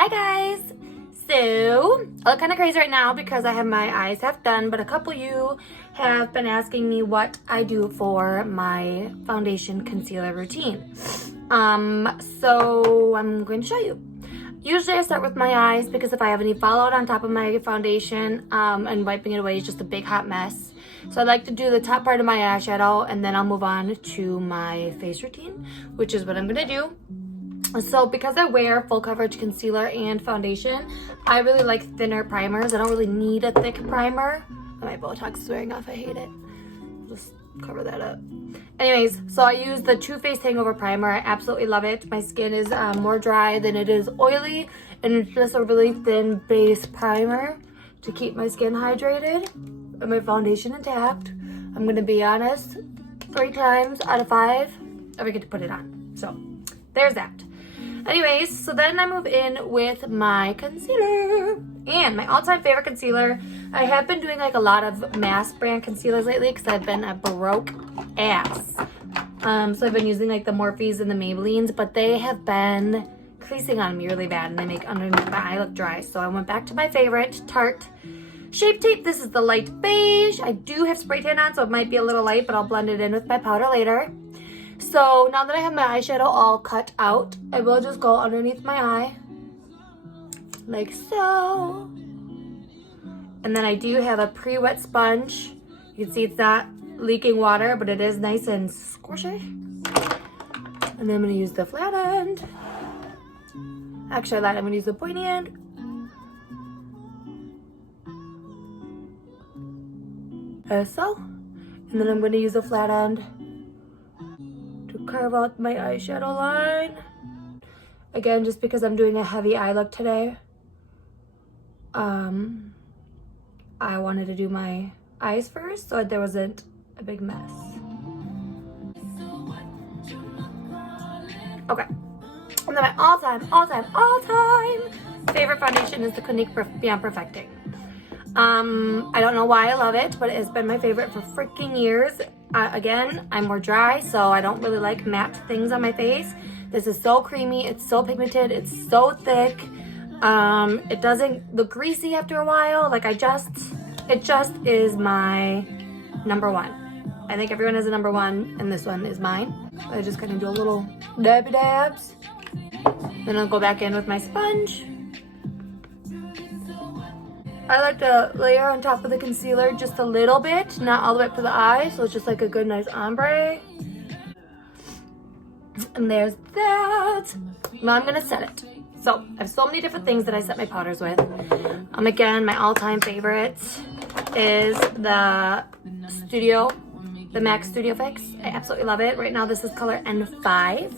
Hi guys! So, I look kind of crazy right now because I have my eyes half done, but a couple of you have been asking me what I do for my foundation concealer routine. So I'm going to show you. Usually I start with my eyes because if I have any fallout on top of my foundation and wiping it away is just a big hot mess. So I like to do the top part of my eyeshadow and then I'll move on to my face routine, which is what I'm going to do. So because I wear full coverage concealer and foundation, I really like thinner primers. I don't really need a thick primer. My Botox is wearing off, I hate it. Just cover that up. Anyways, so I use the Too Faced Hangover Primer. I absolutely love it. My skin is more dry than it is oily, and it's just a really thin base primer to keep my skin hydrated and my foundation intact. I'm gonna be honest, 3 times out of 5, I forget to put it on. So there's that. Anyways, so then I move in with my concealer and my all-time favorite concealer. I have been doing like a lot of mass brand concealers lately because I've been a broke ass. So I've been using like the Morphes and the Maybellines, but they have been creasing on me really bad and they make underneath my eye look dry. So I went back to my favorite, Tarte Shape Tape. This is the light beige. I do have spray tan on, so it might be a little light, but I'll blend it in with my powder later. So now that I have my eyeshadow all cut out, I will just go underneath my eye, like so. And then I do have a pre-wet sponge. You can see it's not leaking water, but it is nice and squishy. And then I'm gonna use the flat end. Actually, I'm gonna use the pointy end. As so. And then I'm gonna use the flat end to carve out my eyeshadow line. Again, just because I'm doing a heavy eye look today, I wanted to do my eyes first so there wasn't a big mess. Okay. And then my all-time favorite foundation is the Clinique Beyond Perfecting. I don't know why I love it, but it has been my favorite for freaking years. Again, I'm more dry, so I don't really like matte things on my face. This is so creamy, it's so pigmented, it's so thick. It doesn't look greasy after a while. Like it just is my number one. I think everyone has a number one, and this one is mine. I just kind of do a little dabby dabs. Then I'll go back in with my sponge. I like to layer on top of the concealer just a little bit, not all the way up to the eye, so it's just like a good nice ombre. And there's that. Now I'm gonna set it. So I have so many different things that I set my powders with. Again, my all-time favorite is the MAC Studio Fix. I absolutely love it. Right now this is color N5.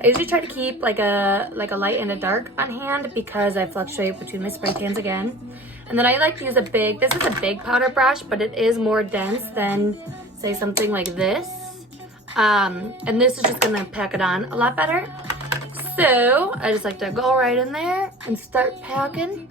I usually try to keep like a light and a dark on hand because I fluctuate between my spray tans again. And then I like to use this is a big powder brush, but it is more dense than say something like this. And this is just gonna pack it on a lot better. So I just like to go right in there and start packing.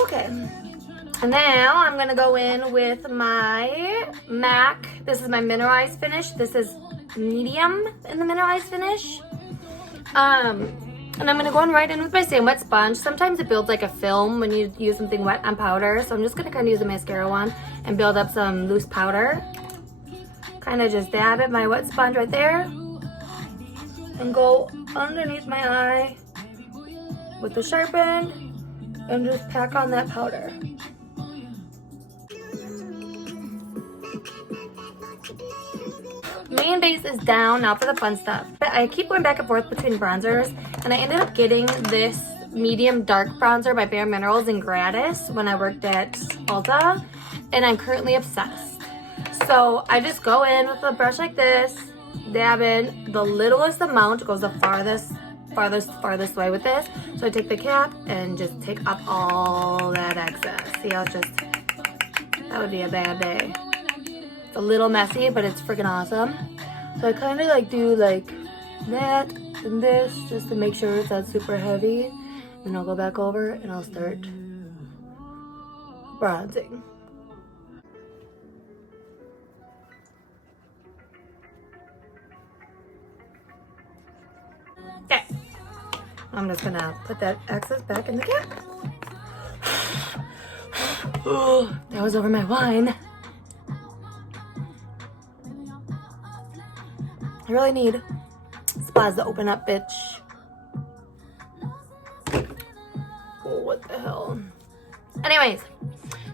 Okay, and now I'm gonna go in with my MAC. This is my mineralized finish. This is medium in the mineralized finish. And I'm gonna go in right in with my same wet sponge. Sometimes it builds like a film when you use something wet on powder. So I'm just gonna kind of use a mascara wand and build up some loose powder. Kind of just dab it, my wet sponge right there. And go underneath my eye with the sharp end and just pack on that powder. Main base is down. Now for the fun stuff. But I keep going back and forth between bronzers, and I ended up getting this medium dark bronzer by Bare Minerals in Gratis when I worked at Ulta, and I'm currently obsessed. So I just go in with a brush like this, dab in. The littlest amount goes the farthest way with this. So I take the cap and just take up all that excess. See how it's just, that would be a bad day. It's a little messy, but it's freaking awesome. So I kind of like do like that and this just to make sure it's not super heavy. Then I'll go back over and I'll start bronzing. Okay. I'm just gonna put that excess back in the cap. That was over my wine. I really need spas to open up, bitch. Oh, what the hell? Anyways,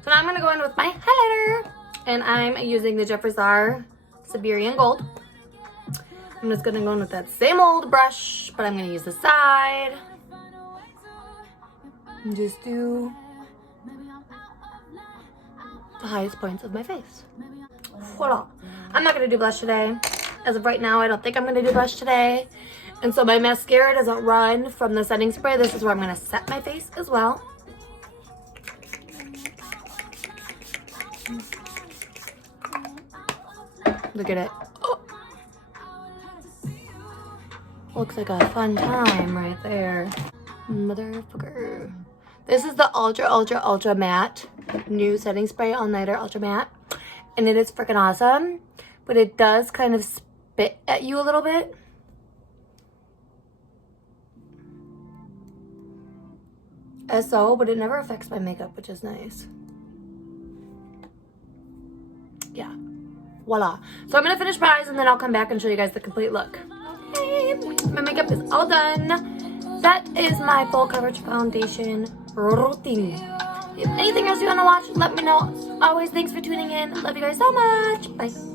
so now I'm gonna go in with my highlighter, and I'm using the Jeffree Star Siberian Gold. I'm just gonna go in with that same old brush, but I'm gonna use the side. And just do the highest points of my face. Voila. I'm not gonna do blush today. As of right now, I don't think I'm gonna do blush today. And so my mascara doesn't run from the setting spray. This is where I'm gonna set my face as well. Look at it. Oh. Looks like a fun time right there. Motherfucker. This is the Ultra Matte new setting spray all nighter Ultra Matte. And it is freaking awesome. But it does kind of spit at you a little bit. So, but it never affects my makeup, which is nice. Yeah. Voila. So I'm gonna finish my eyes and then I'll come back and show you guys the complete look. Okay, my makeup is all done. That is my full coverage foundation routine. If anything else you want to watch, let me know. Always, thanks for tuning in. Love you guys so much. Bye.